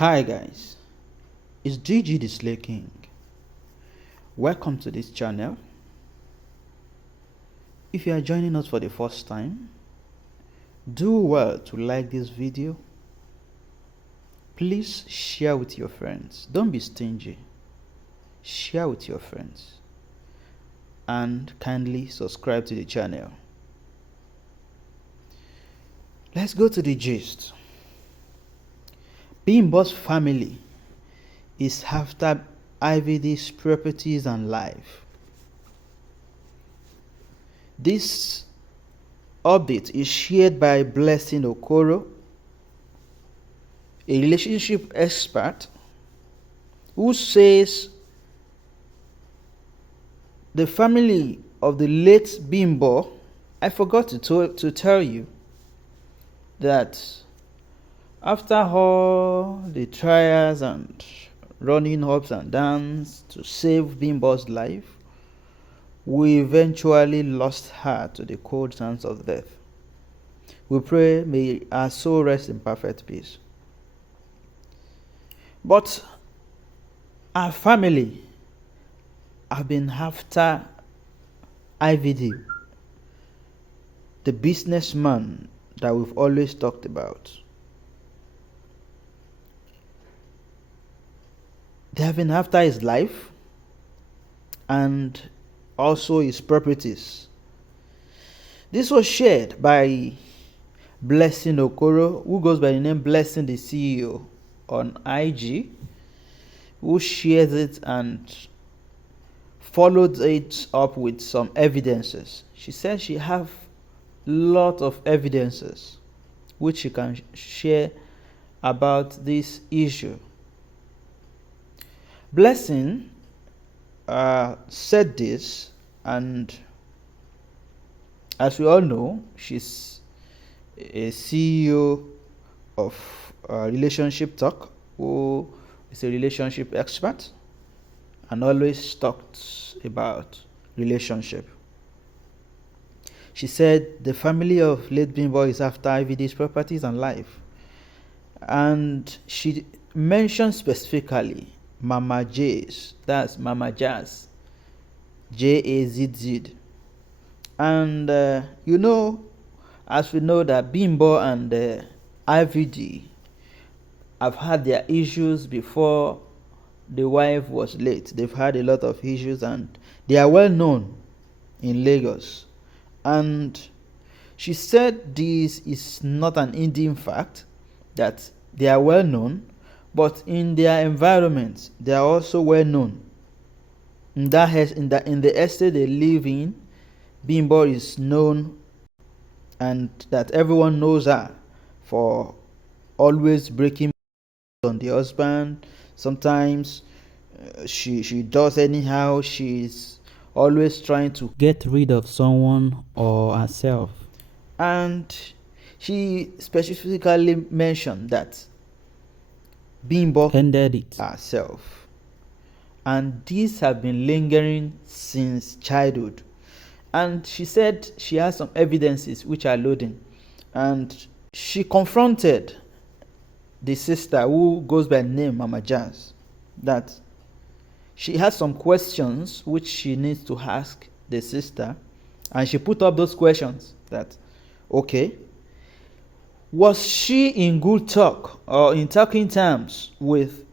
Hi guys, it's DG the Slay King. Welcome to this channel. If you are joining us for the first time, do well to like this video. Please share with your friends. Don't be stingy. Share with your friends. And kindly subscribe to the channel. Let's go to the gist. Bimbo's family is after IVD's properties and life. This update is shared by Blessing Okoro, a relationship expert, who says the family of the late Bimbo, I forgot to tell you that after all the trials and running ups and downs to save Bimbo's life, we eventually lost her to the cold hands of death. We pray may her soul rest in perfect peace. But our family have been after IVD, the businessman that we've always talked about. They have been after his life and also his properties. This was shared by Blessing Okoro, who goes by the name Blessing the CEO on IG, who shares it and followed it up with some evidences. She said she have a lot of evidences which she can share about this issue. Blessing said this, and as we all know, she's a CEO of Relationship Talk, who is a relationship expert and always talks about relationship. She said the family of late Bimbo is after IVD's properties and life, and she mentioned specifically Mama J's, that's Mama Jazz, Jazz. And as we know that Bimbo and IVD have had their issues before the wife was late. They've had a lot of issues and they are well known in Lagos. And she said this is not an Indian fact, that they are well known, but in their environment they are also well known. In the estate they live in, Bimbo is known, and that everyone knows her for always breaking on the husband. Sometimes she does anyhow. She's always trying to get rid of someone or herself. And she specifically mentioned that Bimbo ended it herself, and these have been lingering since childhood. And she said she has some evidences which are loading, and she confronted the sister who goes by the name Mama Jazz, that she has some questions which she needs to ask the sister, and she put up those questions that, okay, was she in good talk or in talking terms with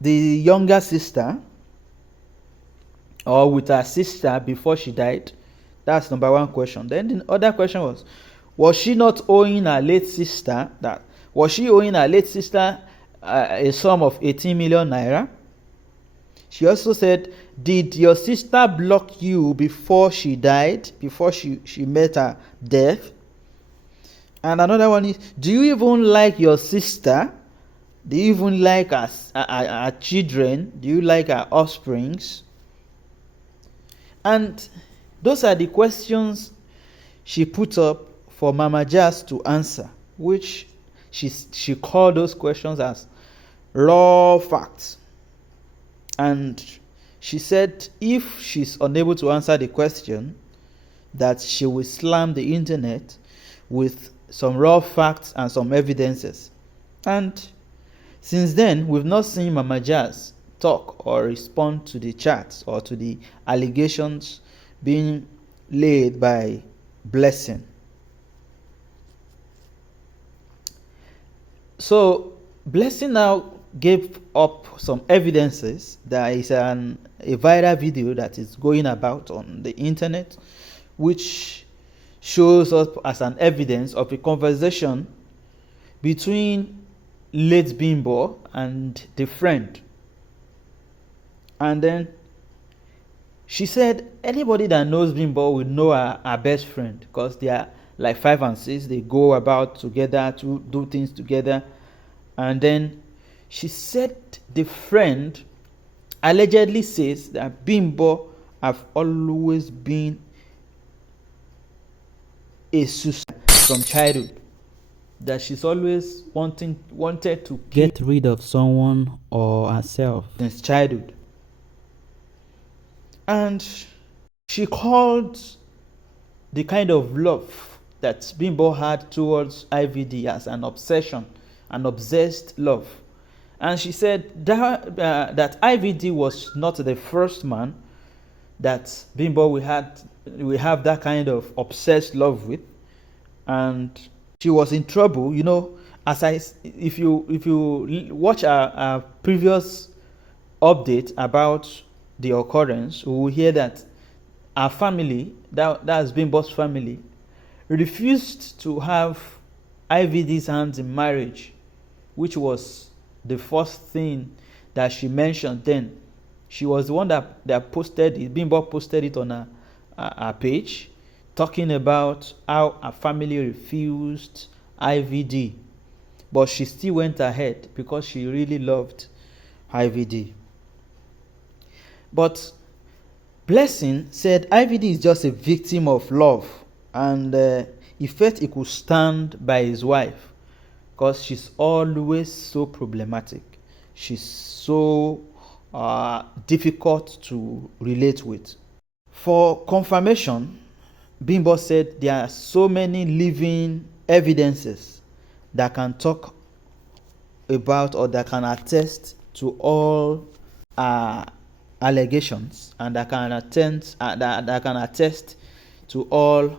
the younger sister or with her sister before she died? That's number one question. Then the other question was she not owing her late sister, a sum of 18 million naira? She also said, did your sister block you before she died, before she met her death? And another one is, do you even like your sister? Do you even like her children? Do you like her offsprings? And those are the questions she put up for Mama Jazz to answer, which she called those questions as raw facts. And she said if she's unable to answer the question, that she will slam the internet with some raw facts and some evidences. And Since then, we've not seen Mama Jazz talk or respond to the chats or to the allegations being laid by Blessing. So Blessing now gave up some evidences. There is a viral video that is going about on the internet, which shows up as an evidence of a conversation between late Bimbo and the friend. And then she said anybody that knows Bimbo will know her best friend, because they are like 5 and 6. They go about together to do things together. And then she said the friend allegedly says that Bimbo have always been a suicide from childhood, that she's always wanted to get rid of someone or herself since childhood. And she called the kind of love that Bimbo had towards IVD as an obsession, an obsessed love. And she said that IVD was not the first man that Bimbo we have that kind of obsessed love with. And she was in trouble, if you watch our previous update about the occurrence, we will hear that our family, that's Bimbo's family, refused to have IVD's hands in marriage, which was the first thing that she mentioned then. She was the one that posted it. Bimbo posted it on her page, talking about how her family refused IVD, but she still went ahead because she really loved IVD. But Blessing said IVD is just a victim of love, and he felt he could stand by his wife because she's always so problematic. She's so difficult to relate with. For confirmation, Bimbo said there are so many living evidences that can talk about or that can attest to all allegations, and that can attest to all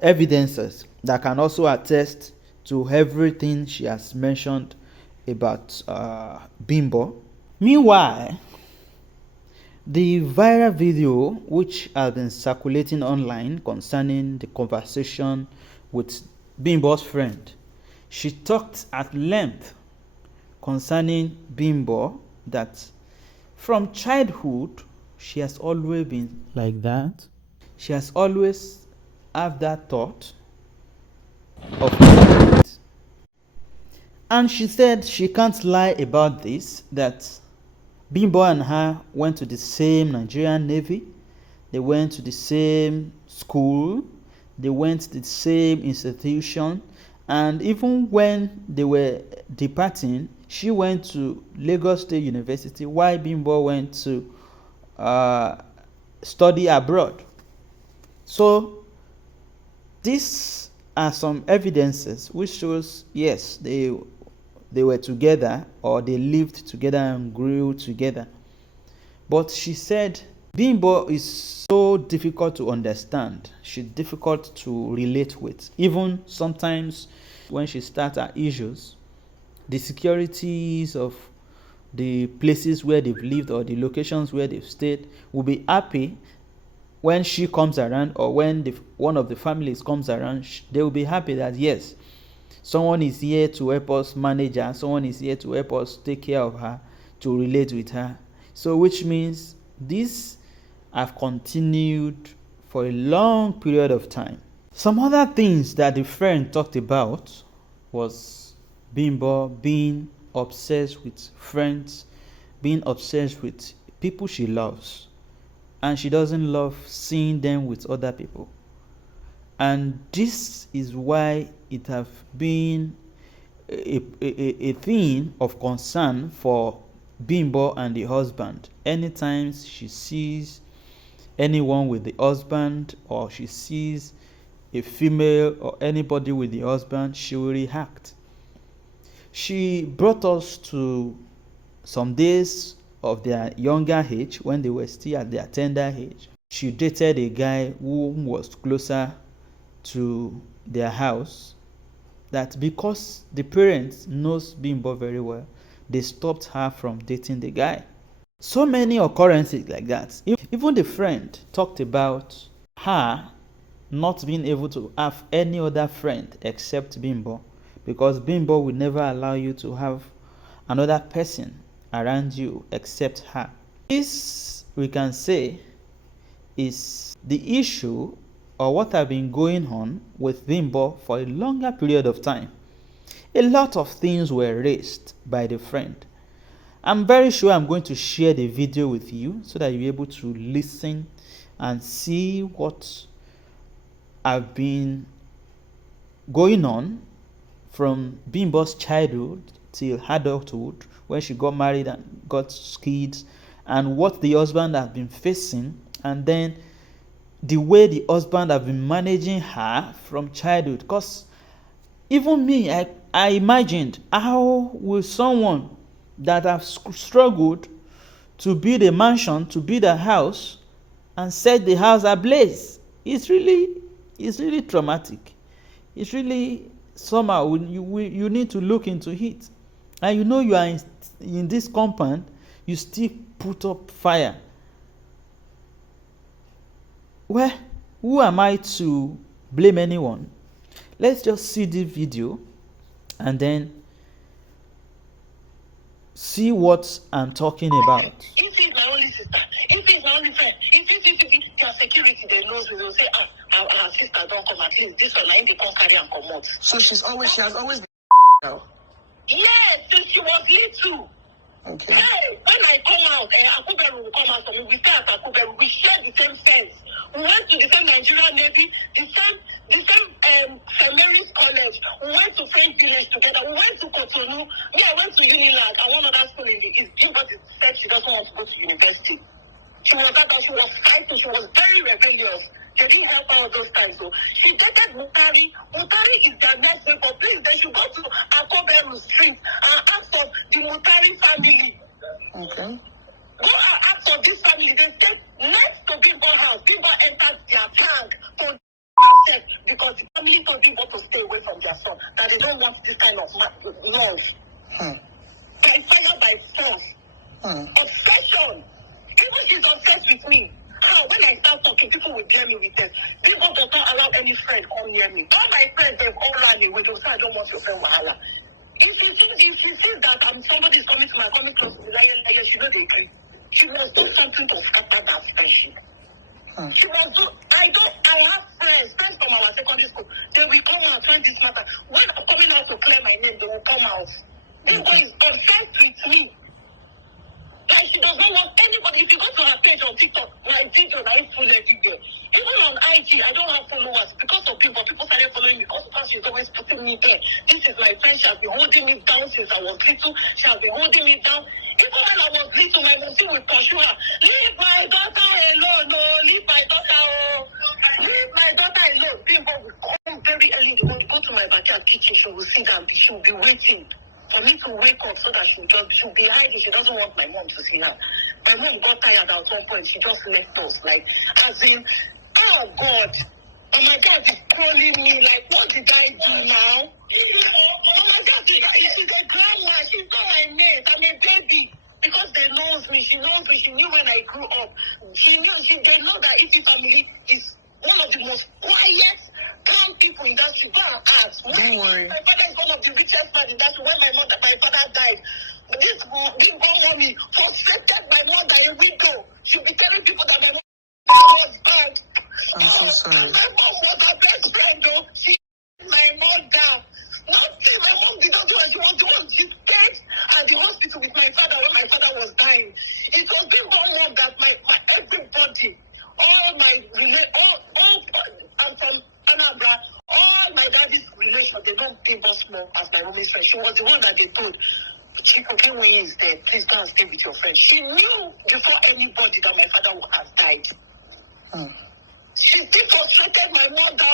evidences, that can also attest to everything she has mentioned about Bimbo. Meanwhile, the viral video which has been circulating online concerning the conversation with Bimbo's friend, she talked at length concerning Bimbo, that from childhood she has always been like that. She has always had that thought of it. And she said she can't lie about this, that Bimbo and her went to the same Nigerian Navy, they went to the same school, they went to the same institution, and even when they were departing, she went to Lagos State University while Bimbo went to study abroad. So these are some evidences which shows, yes, they were together, or they lived together and grew together. But she said Bimbo is so difficult to understand. She's difficult to relate with. Even sometimes when she starts her issues, the securities of the places where they've lived or the locations where they've stayed will be happy when she comes around, or when one of the families comes around. They will be happy that yes, someone is here to help us manage her, someone is here to help us take care of her, to relate with her. So which means this have continued for a long period of time. Some other things that the friend talked about was Bimbo being obsessed with friends, being obsessed with people she loves, and she doesn't love seeing them with other people. And this is why it have been a thing of concern for Bimbo and the husband. Anytime she sees anyone with the husband, or she sees a female or anybody with the husband, she will react. She brought us to some days of their younger age when they were still at their tender age. She dated a guy who was closer to their house, that because the parents knows Bimbo very well, they stopped her from dating the guy. So many occurrences like that. Even the friend talked about her not being able to have any other friend except Bimbo, because Bimbo will never allow you to have another person around you except her. This, we can say, is the issue or what have been going on with Bimbo for a longer period of time. A lot of things were raised by the friend. I'm very sure I'm going to share the video with you so that you'll be able to listen and see what have been going on from Bimbo's childhood till adulthood, when she got married and got kids, and what the husband have been facing, and then the way the husband have been managing her from childhood. Because even me, I imagined, how will someone that have struggled to build a mansion, to build a house, and set the house ablaze? It's really traumatic. It's really somehow you need to look into it. And you know you are in this compound, you still put up fire. Well, who am I to blame anyone? Let's just see the video and then see what I'm talking about. If it's my only sister, if it's my only friend, if their security, they know, they will say, our sister don't come, at least this one, I they can't carry and come out. So she has always been now? Yes, since she was little. Okay. Hey, when I come out, Akuberu will come out for me. We stay at Akuberu. We share the same fence. We went to the same Nigerian Navy, the same St. Mary's College. We went to French Village together. We went to Cotonou. I went to Unilag. I went another school in the East. Gilbert said she doesn't want to go to university. She was fighting. She was very rebellious. They didn't help her all those times. So she dated Mutari. Mutari is their next neighbor. Please, they should go to Akoberu Street and ask for the Mutari family. Okay. Go and ask for this family. They stay next to Bimbo house. Bimbo entered their tank to herself because the family told Bimbo to stay away from their son. That they don't want this kind of love. By fire, by force. Obsession. Even she's obsessed with me. When I start talking, people will blame me with this. People don't allow any friend come near me. All my friends, they've all run away. They say, I don't want your friend Wahala. If she sees that somebody is coming close to me, she knows they agree. She must do something to scatter that friendship. She must do. I have friends from our secondary school. They will come out when this matter. When I'm coming out to clear my name, they will come out. Bimbo is obsessed with me. Like she does not want anybody. If you go to her page on TikTok, my video now is full everywhere. Even on IG, I don't have followers because of people. People started following me because she's always putting me there. This is my friend. She has been holding me down since I was little. She has been holding me down. Even when I was little, my mom would pursue her. Leave my daughter alone, no. Leave my daughter alone. Leave my daughter alone. People will come very early. They will go to my backyard kitchen. She will sit down. She will be waiting for me to wake up so that she'll be hiding. She doesn't want my mom to see her. My mom got tired at one point. She just left us. Like, as in, oh God. And my dad is calling me like, what did I do now? Oh my God, she's a grandma. She's not my mate. I'm a baby. Because they knows me. She knows me. She knew when I grew up. They know that Iti family is one of the most quiet, calm people in that street. Go and ask. Don't worry. My father is one of the richest men in that street. When my father died, this mommy frustrated my mother, a widow. She be telling people that my mother was bad. I'm so sorry. My mom was her best friend, though. She my mother. Nothing. My mom did not do what she wanted. She stayed at the hospital with my father when my father was dying. It was Bimbo mom that my everybody, all my I'm from Anambra, all my daddy's relations, they don't give us more as my mommy's friend. She was the one that they told, Chico, when he is there, please go and stay with your friend. She knew before anybody that my father would have died. She still frustrated my mother.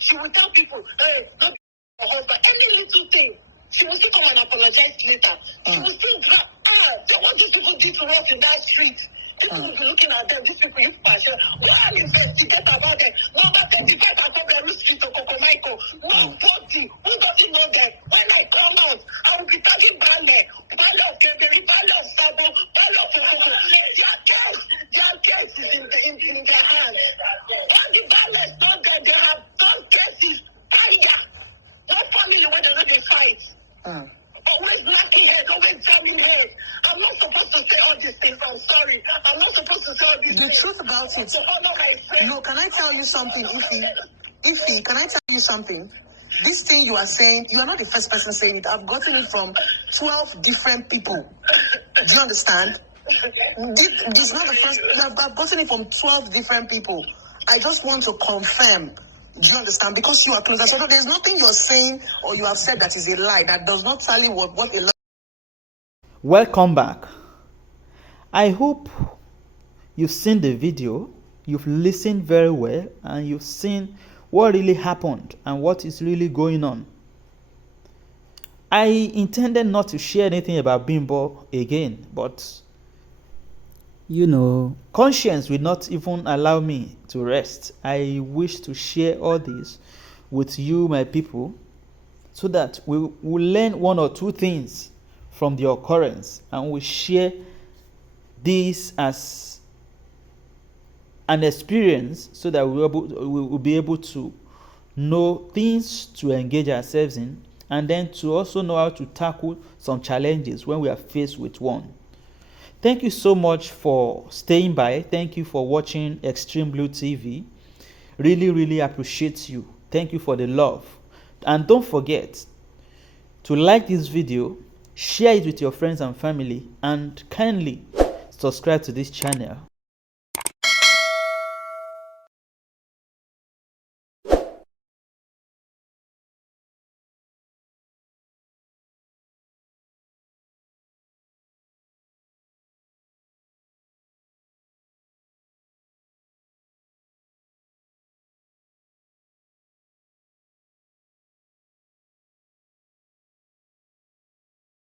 She would tell people, hey, not your husband, any little thing. She will still come and apologize later. She will still grab, they want these people did to us in that street. People will be looking at them, these people, you passion. Go and investigate about them. Number 35 and February Street of Kokomaiko. Nobody who doesn't know them. When I come out, I will be tagging Bale of Kebeli, Bale of Sabo, Bale of Kokoko. Their case is in their hands. All the Bales not there, they have done cases. Fire. No family when they know they fight. Always knocking head, always jamming head. I'm not supposed to say all these things. I'm sorry. I'm not supposed to say all these things. The truth about it. To honor my friend. No, can I tell you something, Ify, can I tell you something? This thing you are saying, you are not the first person saying it. I've gotten it from 12 different people. Do you understand? This is not the first. I've gotten it from 12 different people. I just want to confirm. Do you understand? Because you are closer. So there's nothing you're saying or you have said that is a lie. That does not tell you what a lie. Welcome back. I hope you've seen the video, you've listened very well, and you've seen what really happened and what is really going on. I intended not to share anything about Bimbo again, but conscience will not even allow me to rest. I wish to share all this with you, my people, so that we will learn one or two things from the occurrence, and we share this as an experience so that we will be able to know things to engage ourselves in, and then to also know how to tackle some challenges when we are faced with one. Thank you so much for staying by. Thank you for watching XtremeBlue TV. Really appreciate you. Thank you for the love. And don't forget to like this video, share it with your friends and family, and kindly subscribe to this channel.